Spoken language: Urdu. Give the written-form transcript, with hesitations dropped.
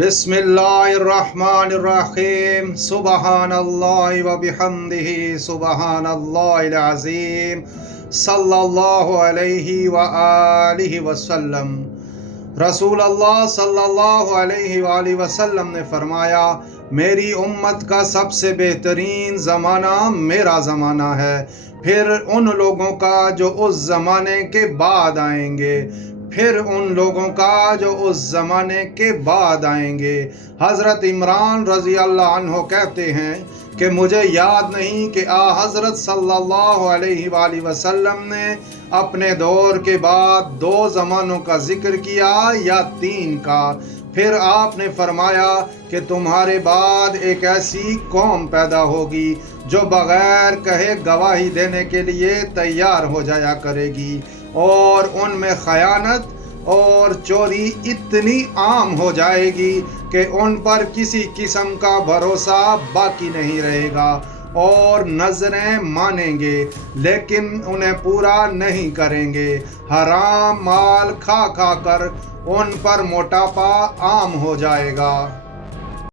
بسم اللہ الرحمن الرحیم سبحان اللہ و بحمدہ سبحان اللہ العظیم صلی اللہ علیہ وآلہ وسلم۔ رسول اللہ صلی اللہ علیہ وآلہ وسلم نے فرمایا، میری امت کا سب سے بہترین زمانہ میرا زمانہ ہے، پھر ان لوگوں کا جو اس زمانے کے بعد آئیں گے، پھر ان لوگوں کا جو اس زمانے کے بعد آئیں گے۔ حضرت عمران رضی اللہ عنہ کہتے ہیں کہ مجھے یاد نہیں کہ حضرت صلی اللہ علیہ وآلہ وسلم نے اپنے دور کے بعد 2 زمانوں کا ذکر کیا یا 3 کا۔ پھر آپ نے فرمایا کہ تمہارے بعد ایک ایسی قوم پیدا ہوگی جو بغیر کہے گواہی دینے کے لیے تیار ہو جایا کرے گی، اور ان میں خیانت اور چوری اتنی عام ہو جائے گی کہ ان پر کسی قسم کا بھروسہ باقی نہیں رہے گا، اور نظریں مانیں گے لیکن انہیں پورا نہیں کریں گے۔ حرام مال کھا کھا کر ان پر موٹاپا عام ہو جائے گا۔